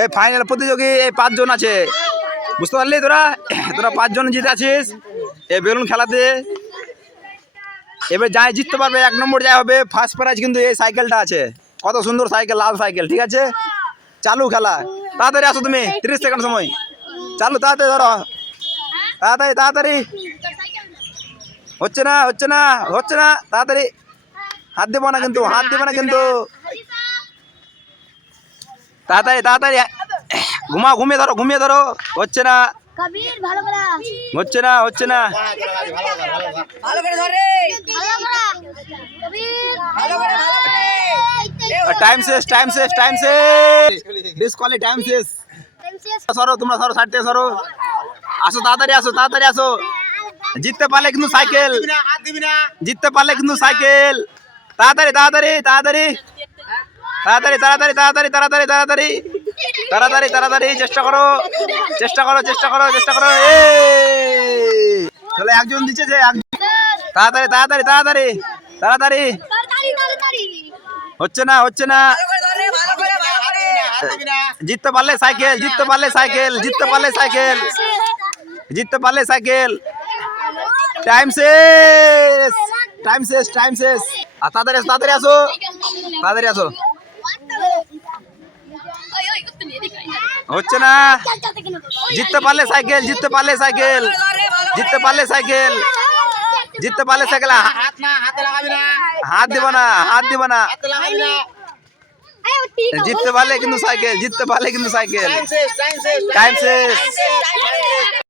এই ফাইনাল প্রতিযোগী এই 5 জন আছে, বুঝতে পারলি তোরা? তোরা 5 জন জিতে আছিস এই বেলুন খেলাতে। এবার যাই জিততে পারবে 1 নম্বর যাই হবে, ফার্স্ট প্রাইজ কিন্তু এই সাইকেলটা আছে। কত সুন্দর সাইকেল, লাল সাইকেল, ঠিক আছে? চালু খেলা, তাড়াতাড়ি আসো তুমি, 30 সেকেন্ড সময় চালু, তাড়াতাড়ি ধরো, তাড়াতাড়ি তাড়াতাড়ি। হচ্ছে না হচ্ছে না হচ্ছে না, তাড়াতাড়ি, হাত দেবো না কিন্তু, হাত দেবো না কিন্তু, তাড়াতাড়ি তাড়াতাড়ি, ঘুমিয়ে ধরো, ঘুমিয়ে ধরো, হচ্ছে না কবির ভালো করে হচ্ছে না হচ্ছে না। ভালো করে ধরে কবির ভালো করে টাইম শেষ, টাইম শেষ, টাইম শেষ, ডিসকোয়ালি, টাইম শেষ। সরো তোমরা, সরো, সাইড থেকে সরো, আসো তাড়াতাড়ি, আসো তাড়াতাড়ি, আসো। জিততে পারলে কিন্তু সাইকেল, জিততে পারলে কিন্তু সাইকেল, তাড়াতাড়ি তাড়াতাড়ি তাড়াতাড়ি তাড়াতাড়ি তাড়াতাড়ি তাড়াতাড়ি তাড়াতাড়ি তাড়াতাড়ি তাড়াতাড়ি তাড়াতাড়ি, চেষ্টা করো চেষ্টা করো চেষ্টা করো চেষ্টা করো। চলো, একজন দিচ্ছে যে, তাড়াতাড়ি তাড়াতাড়ি তাড়াতাড়ি তাড়াতাড়ি, হচ্ছে না হচ্ছে না। জিততে পারলে সাইকেল, জিততে পারলে সাইকেল, জিততে পারলে সাইকেল, জিততে পারলে সাইকেল। টাইম শেষ, টাইম শেষ, টাইম শেষ। আর তাড়াতাড়ি আসো, তাড়াতাড়ি আসো, তাড়াতাড়ি আসো। হচ্ছে না, জিততে পারলে সাইকেল, জিততে পারলে সাইকেল, জিততে পারলে সাইকেল, জিততে পারলে সাইকেল। হাত দিব না, হাত দিব না, জিততে পারলে কিন্তু সাইকেল, জিততে পারলে কিন্তু সাইকেল। টাইম শেষ।